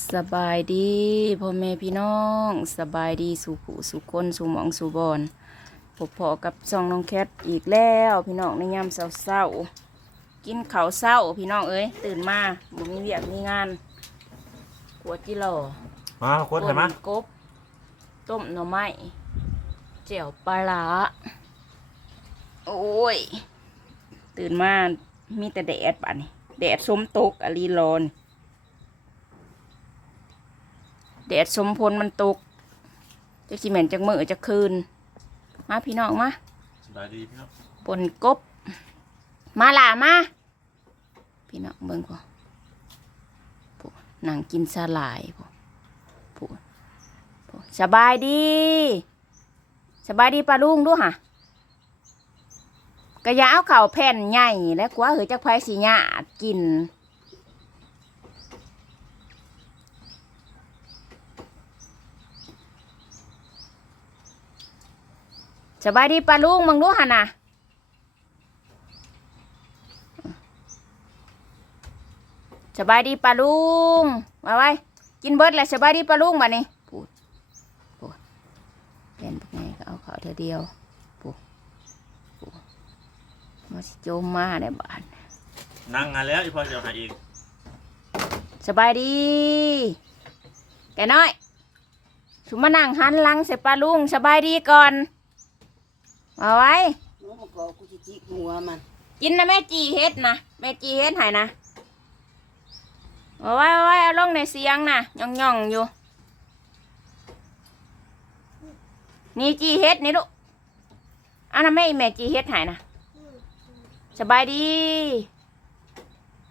สบายดีพ่อแม่พี่น้องสบายดีสู่ผู้สู่คนสู่หมองสู่บอนพบพอกับซองน้องแคทอีกแล้วพี่น้องในยามเศร้าๆกินข้าวเศร้าพี่น้องเอ้ยตื่นมาบ่มีเวียกมีงานกวดจิหล่อมาโคตรเห็นไหมป่นกบต้มหน่อไม้เจียวปลาร้าโอ้ย ตื่นมามีแต่แดดป่ะนี่แดดสมตกอลีรอน แดดสมพลมันตกจะสิเหม็นจากมือจะคืน มาพี่น้องมาสบายดีพี่น้องปนกบ มาล่ะมา พี่น้องเบิ่งพอผู้นั่งกินสาหร่ายพอผู้ผู้สบายดี สบายดีปลาลุงดูฮะกระยาเอาเข่าวแผ่นใหญ่แล้วกว่าเฮ้ยจักไผสิญาติกิน สบายดีปลาลุงมึงดูหันน่ะสบายดีปลาลุงมาไว้ กินเบิดเลยสบายดีปลาลุงมานี่พูดพูดเป็นไงก็เอาเขาเธอเดียวพูดพูดมาสิโจมมาได้บ้านนั่งงานแล้วอีพ่อจะหาอีกสบายดี แกน้อยสุมานั่งหันหลังใส่ปลาลุงสบายดีก่อน มาไว้ หนูบอกว่ากูจะจิกหัวมันกินนะแม่จีเฮ็ดนะแม่จีเฮ็ดให้นะเอาไว้เอาไว้เอาลงในเสียงนะย่องย่องๆอยู่ นี่จีเฮ็ดนี่ลูกอันนั้นแม่อีแม่จีเฮ็ดให้นะสบายดี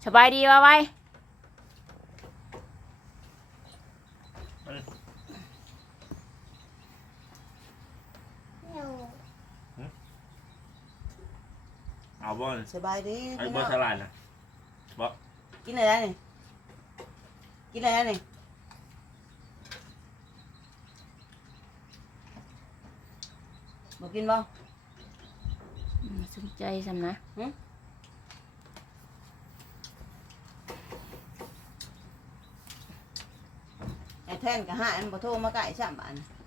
สบายดีว่าไว้ เอาบอลสบายดีไอ้พี่บอน้ลองฉลาดนะบอกินอะไรนี่กินอะไรนี่บอกกินบ่อืมสนใจสำนะไอ้แท่นกับห้าอันบ่โทรมาใกล้สามบานท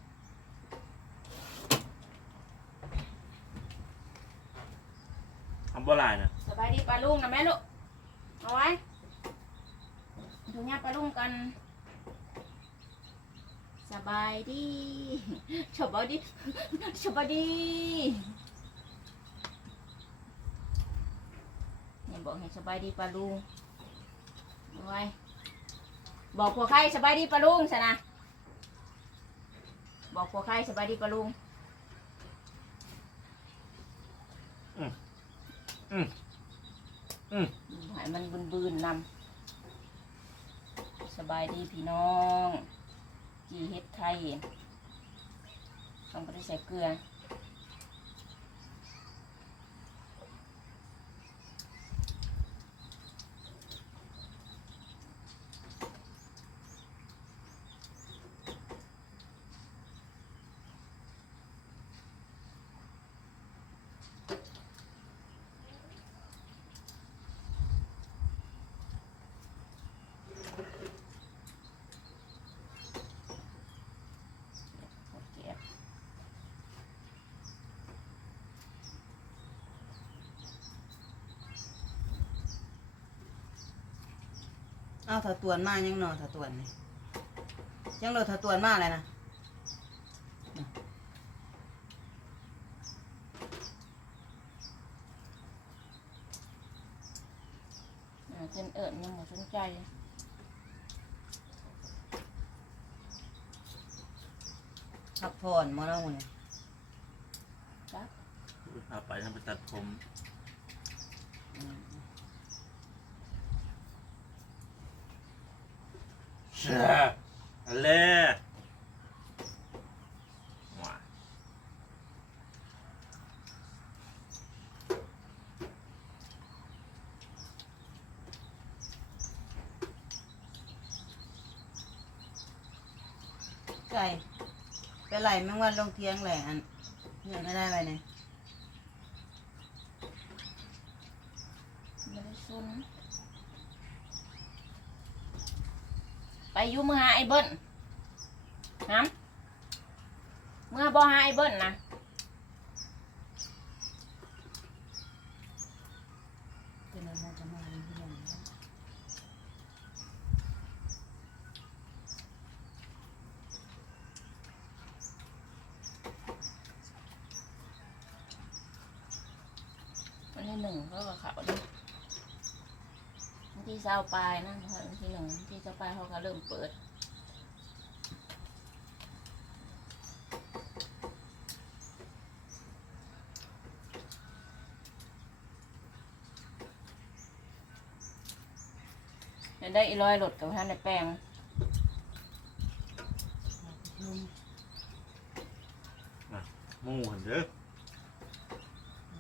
บอลลายนะสบายดีปลาลุงนะแม่ลูกเอาไว้ดูเนี่ยปลาลุงกัน สบายดีสบายดีสบายดีเนี่ยบอกให้สบายดีปลาลุงเอาไว้บอกผัวใครสบายดีปลาลุงสนะบอกผัวใครสบายดีปลาลุง ให้มันบืนๆนำสบายดีพี่น้อง จีเฮ็ดไทยต้องไปใส่เกลือเค เอาถ้าตวนมายังนอนถ้าตวนนี่ยังเลยถ้าตวนมาอะไรนะอ่าเจนเอิญยังหมดสนใจพักผ่อนมาแล้วเนี่ยจ้ะพาไปทำไปตัดผมแช่ อะไรว้าไก่ไปไหลแมงวันลงเทียงแหละอันเนี่ยไม่ได้ไปเนี่ย ไปอยู่เมื่อหาไอ้เบิ้ลน้ำเมื่อบ่หาไอ้เบิ้ลนะเป็นอะไรจะมาเรื่องนี้วันที่หนึ่งก็เขาดิวัน ที่เช้าปลายนะวันที่หนึ่งวันที่เช้าปลายเขาก็เริ่มเปิดเห็นได้อีร้อยหลดกับท่านในแปลงลุงหมูหันเด้อ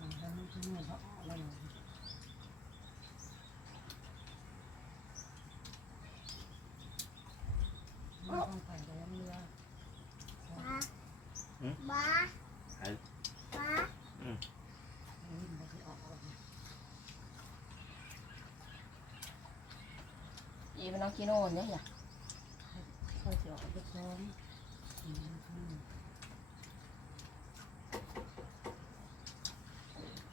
มันจะไม่ใช่เงินเขาอะไรหรอกไม่ต้องไปแต่ยังเรือ บ้าไอ้บ้านี่มันจะออกออกอีมันน้องกิโน่เนี่ยจ้ะค่อยจะออกไปซ้อม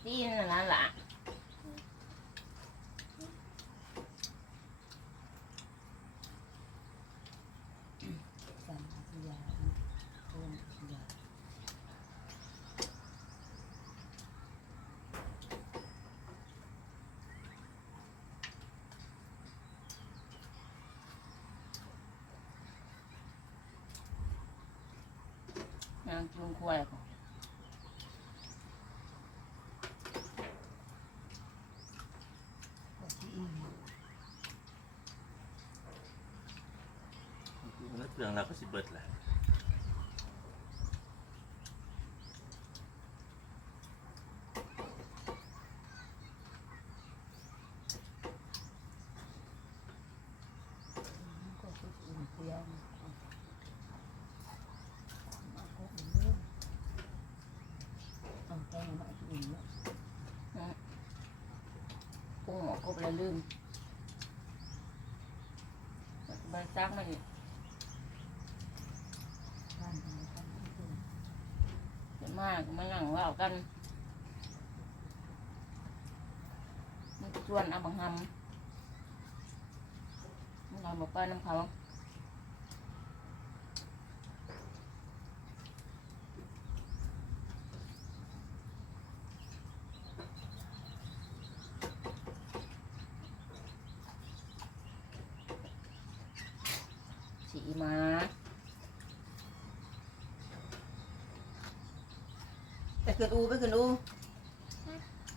ที่นั่นนะล่ะ สั่งสุยาเพิ่มสุยา นางจุงควายของก็ที่อิ่นเรื่องเราก็สิเบิดแหละ ก็คืออิ่มเพียงมาก็อิ่มเรื่องเอาแกงมาอิ่มแล้ว ปุ้งหมอกบแลืมใบซักมาดิบ้านทำไมทำไม่ถูกเดี๋ยวมากมานั่งว่ากันมันชวนเอาบังหำมันเอาบอกไปน้ำเขา สีมาแต่ขึ้นอูไปขึ้นอู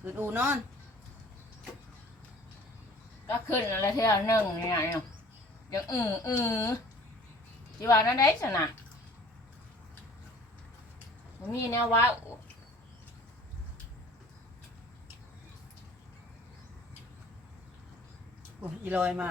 ขึ้นอูนอน ก็ขึ้นอะไรเท่าหนึ่งนี่ไงเนาะยังอืออือจีว่านั่นได้สนะมันมีแนวว่าโอ้ยอีลอยมา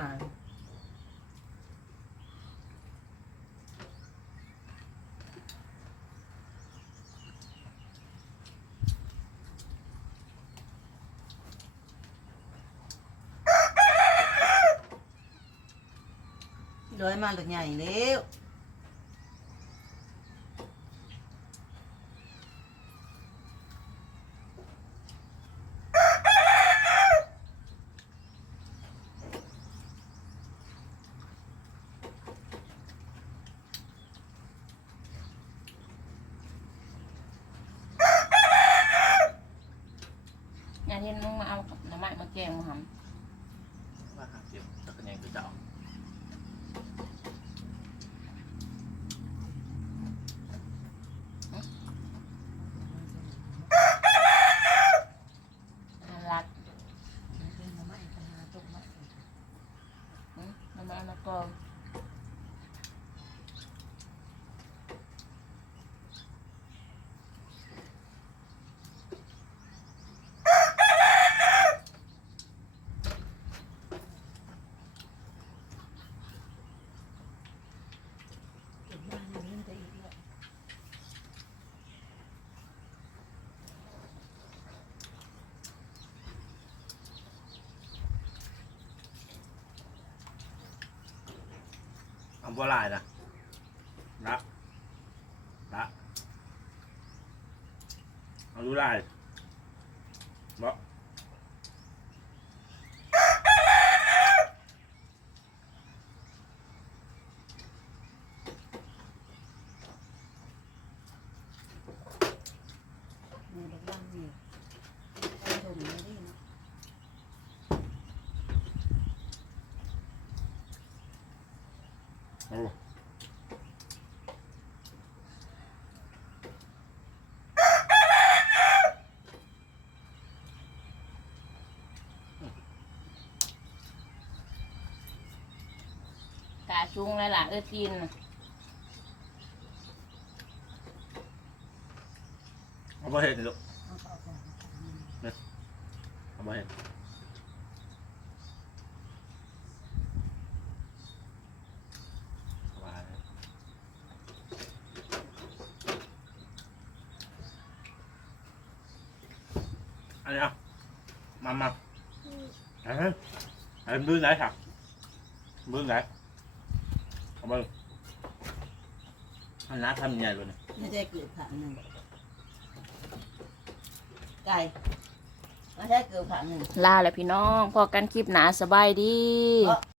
อีลอยมาตัวใหญ่แล้วงานที่มึงมาเอาหน่อไม้มาแกงมาทว่ เอาบัวลายนะนะนะเอาดูลายบ่นี่ดอกล่างนี่ไปถมเลยดิเนาะ เอากาชุงเลยล่ะเออกินเอาบ่เห็นลูกเอาเข้าไปเอาบ่เห็นสบายเลย อันนี้เอามามาเอ้ยเอ้ยมือไหนค่ะมือไหนเอามืออันน้าทำยังไงเลยเนี่ยไม่ได้เกิดขันหนึ่งไก่ไม่ได้เกิดขันหนึ่งลาแล้วพี่น้องพอกันคลิปหนาสบายดีเพราะ